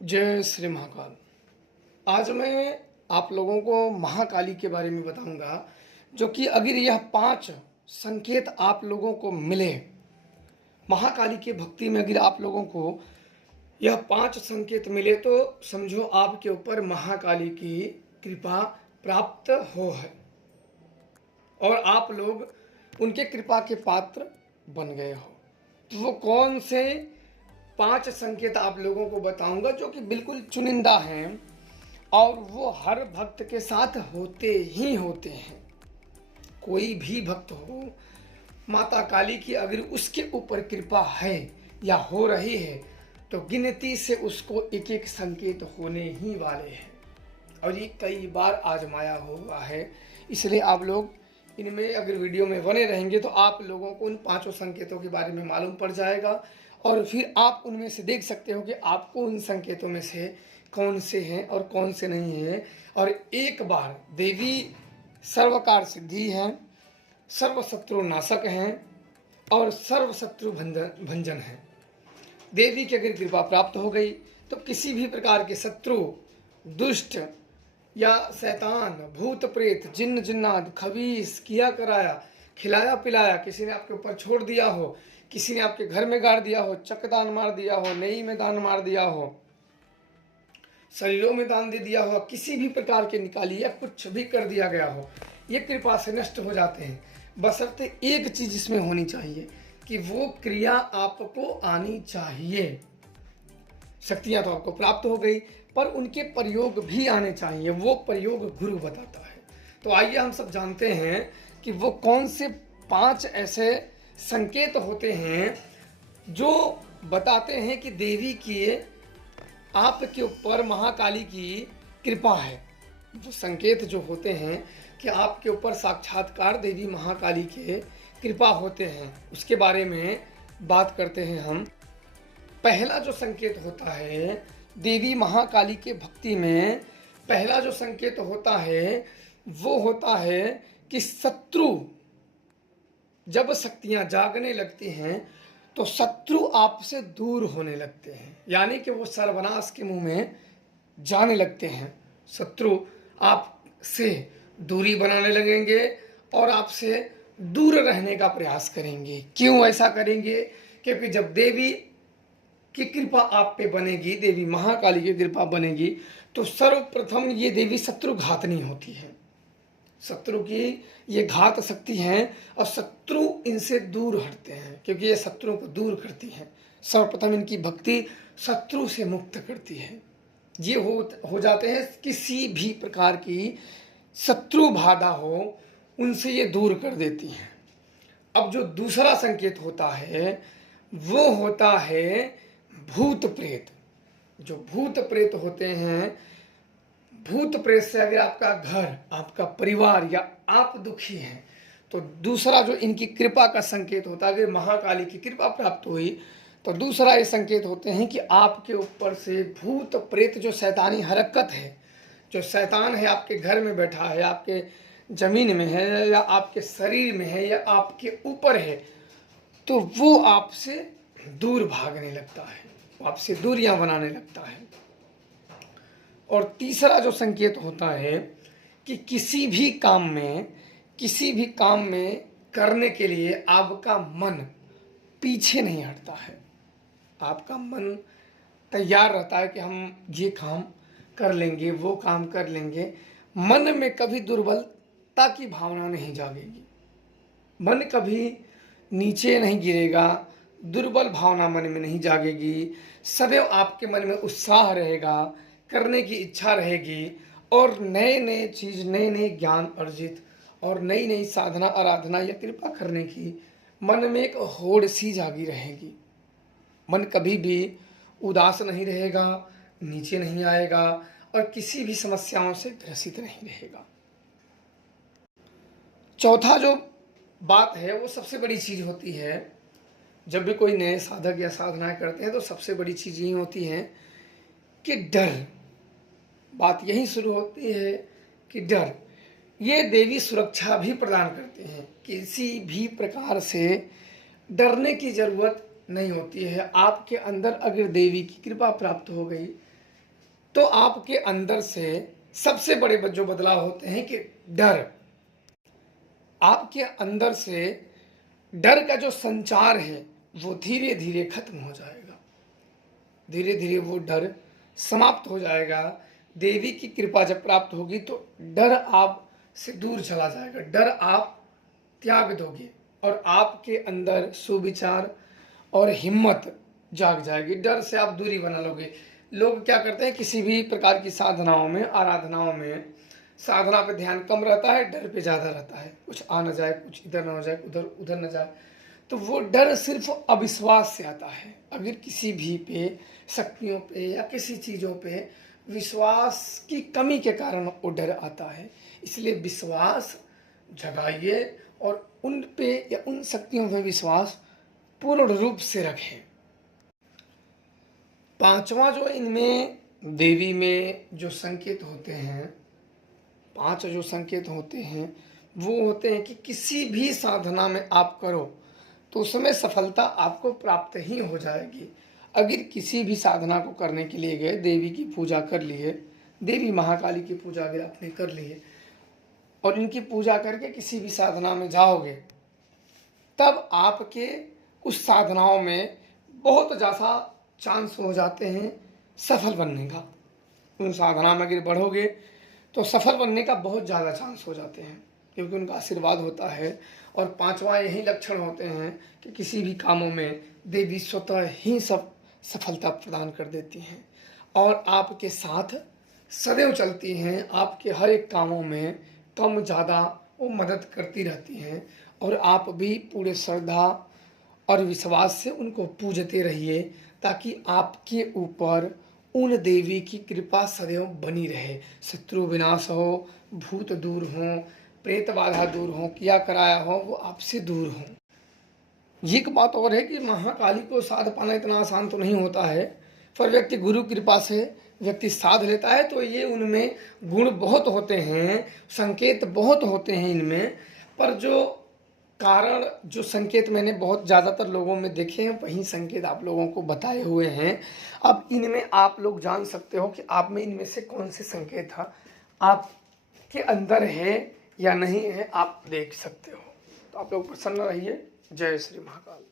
जय श्री महाकाल। आज मैं आप लोगों को महाकाली के बारे में बताऊंगा, जो कि अगर यह 5 संकेत आप लोगों को मिले, महाकाली के भक्ति में अगर आप लोगों को यह 5 संकेत मिले तो समझो आपके ऊपर महाकाली की कृपा प्राप्त हो है और आप लोग उनके कृपा के पात्र बन गए हो। तो वो कौन से 5 संकेत आप लोगों को बताऊंगा जो कि बिल्कुल चुनिंदा हैं और वो हर भक्त के साथ होते ही होते हैं। कोई भी भक्त हो, माता काली की अगर उसके ऊपर कृपा है या हो रही है तो गिनती से उसको एक एक संकेत होने ही वाले हैं और ये कई बार आजमाया हुआ है। इसलिए आप लोग इनमें अगर वीडियो में बने रहेंगे तो आप लोगों को उन 5 संकेतों के बारे में मालूम पड़ जाएगा और फिर आप उनमें से देख सकते हो कि आपको उन संकेतों में से कौन से हैं और कौन से नहीं हैं। और एक बार देवी सर्वकार सिद्धि हैं, सर्व शत्रु नाशक हैं और सर्व शत्रु भंजन हैं। देवी की अगर कृपा प्राप्त हो गई तो किसी भी प्रकार के शत्रु, दुष्ट या शैतान, भूत प्रेत, जिन्न जिन्नात, खबीस, किया कराया, खिलाया पिलाया, किसी ने आपके ऊपर छोड़ दिया हो, किसी ने आपके घर में गाड़ दिया हो, चक्रदान मार दिया हो, नई में दान मार दिया हो, शरीरों में दान दे दिया हो, किसी भी प्रकार के निकाली या कुछ भी कर दिया गया हो, ये कृपा से नष्ट हो जाते हैं। बशर्ते एक चीज इसमें होनी चाहिए कि वो क्रिया आपको आनी चाहिए। शक्तियां तो आपको प्राप्त हो गई पर उनके प्रयोग भी आने चाहिए, वो प्रयोग गुरु बताता है। तो आइए हम सब जानते हैं कि वो कौन से 5 ऐसे संकेत होते हैं जो बताते हैं कि देवी की आपके ऊपर महाकाली की कृपा है। जो संकेत जो होते हैं कि आपके ऊपर साक्षात्कार देवी महाकाली के कृपा होते हैं, उसके बारे में बात करते हैं हम। पहला जो संकेत होता है देवी महाकाली के भक्ति में, पहला जो संकेत होता है वो होता है कि शत्रु जब शक्तियां जागने लगती हैं तो शत्रु आपसे दूर होने लगते हैं, यानी कि वो सर्वनाश के मुंह में जाने लगते हैं। शत्रु आपसे दूरी बनाने लगेंगे और आपसे दूर रहने का प्रयास करेंगे। क्यों ऐसा करेंगे? क्योंकि जब देवी की कृपा आप पे बनेगी, देवी महाकाली की कृपा बनेगी, तो सर्वप्रथम ये देवी शत्रु घातनी होती है। शत्रु की ये घात शक्ति है और शत्रु इनसे दूर हटते हैं क्योंकि ये शत्रुओं को दूर करती हैं। सर्वप्रथम इनकी भक्ति शत्रु से मुक्त करती है। ये हो जाते हैं किसी भी प्रकार की शत्रु बाधा हो उनसे ये दूर कर देती हैं। अब जो दूसरा संकेत होता है वो होता है भूत प्रेत। जो भूत प्रेत होते हैं, भूत प्रेत से अगर आपका घर, आपका परिवार या आप दुखी हैं तो दूसरा जो इनकी कृपा का संकेत होता है, अगर महाकाली की कृपा प्राप्त हुई तो दूसरा ये संकेत होते हैं कि आपके ऊपर से भूत प्रेत जो शैतानी हरकत है, जो शैतान है आपके घर में बैठा है, आपके जमीन में है या आपके शरीर में है या आपके ऊपर है, तो वो आपसे दूर भागने लगता है, आपसे दूरियां बनाने लगता है। और तीसरा जो संकेत होता है कि किसी भी काम में करने के लिए आपका मन पीछे नहीं हटता है। आपका मन तैयार रहता है कि हम ये काम कर लेंगे, वो काम कर लेंगे। मन में कभी दुर्बलता की भावना नहीं जागेगी, मन कभी नीचे नहीं गिरेगा, दुर्बल भावना मन में नहीं जागेगी। सदैव आपके मन में उत्साह रहेगा, करने की इच्छा रहेगी और नए नए चीज़, नए नए ज्ञान अर्जित और नई नई साधना, आराधना या कृपा करने की मन में एक होड़ सी जागी रहेगी। मन कभी भी उदास नहीं रहेगा, नीचे नहीं आएगा और किसी भी समस्याओं से ग्रसित नहीं रहेगा। चौथा जो बात है वो सबसे बड़ी चीज़ होती है। जब भी कोई नए साधक या साधनाएं करते हैं तो सबसे बड़ी चीज़ यही होती है कि डर। बात यही शुरू होती है कि डर। ये देवी सुरक्षा भी प्रदान करते हैं, किसी भी प्रकार से डरने की ज़रूरत नहीं होती है। आपके अंदर अगर देवी की कृपा प्राप्त हो गई तो आपके अंदर से सबसे बड़े जो बदलाव होते हैं कि डर, आपके अंदर से डर का जो संचार है वो धीरे धीरे खत्म हो जाएगा, धीरे धीरे वो डर समाप्त हो जाएगा। देवी की कृपा जब प्राप्त होगी तो डर आप से दूर चला जाएगा, डर आप त्याग दोगे और आपके अंदर सुविचार और हिम्मत जाग जाएगी। डर से आप दूरी बना लोगे। लोग क्या करते हैं, किसी भी प्रकार की साधनाओं में, आराधनाओं में साधना पे ध्यान कम रहता है, डर पे ज़्यादा रहता है। कुछ आ न जाए, कुछ इधर न हो जाए, उधर उधर न जाए, तो वो डर सिर्फ अविश्वास से आता है। अगर किसी भी पे, शक्तियों पे या किसी चीज़ों पे विश्वास की कमी के कारण वो डर आता है। इसलिए विश्वास जगाइए और उन पे या उन शक्तियों पे विश्वास पूर्ण रूप से रखें। पांचवा जो इनमें देवी में जो संकेत होते हैं, पांच जो संकेत होते हैं वो होते हैं कि किसी भी साधना में आप करो तो उसमें सफलता आपको प्राप्त ही हो जाएगी। अगर किसी भी साधना को करने के लिए गए, देवी की पूजा कर लिए, देवी महाकाली की पूजा अगर आपने कर ली है और इनकी पूजा करके किसी भी साधना में जाओगे, तब आपके उस साधनाओं में बहुत ज़्यादा चांस हो जाते हैं सफल बनने का। उन साधना में अगर बढ़ोगे तो सफल बनने का बहुत ज़्यादा चांस हो जाते हैं, क्योंकि उनका आशीर्वाद होता है। और पांचवा यही लक्षण होते हैं कि किसी भी कामों में देवी स्वतः ही सब सफलता प्रदान कर देती हैं और आपके साथ सदैव चलती हैं। आपके हर एक कामों में कम ज़्यादा वो मदद करती रहती हैं और आप भी पूरे श्रद्धा और विश्वास से उनको पूजते रहिए, ताकि आपके ऊपर उन देवी की कृपा सदैव बनी रहे। शत्रु विनाश हो, भूत दूर हो, प्रेत बाधा दूर हो, किया कराया हो वो आपसे दूर हो। एक बात और है कि महाकाली को साध पाना इतना आसान तो नहीं होता है, पर व्यक्ति गुरु कृपा से व्यक्ति साध लेता है तो ये उनमें गुण बहुत होते हैं, संकेत बहुत होते हैं इनमें। पर जो कारण, जो संकेत मैंने बहुत ज़्यादातर लोगों में देखे हैं, वही संकेत आप लोगों को बताए हुए हैं। अब इनमें आप लोग जान सकते हो कि आप में इनमें से कौन से संकेत है आपके अंदर है या नहीं है, आप देख सकते हो। तो आप लोग प्रसन्न रहिए। जय श्री महाकाल।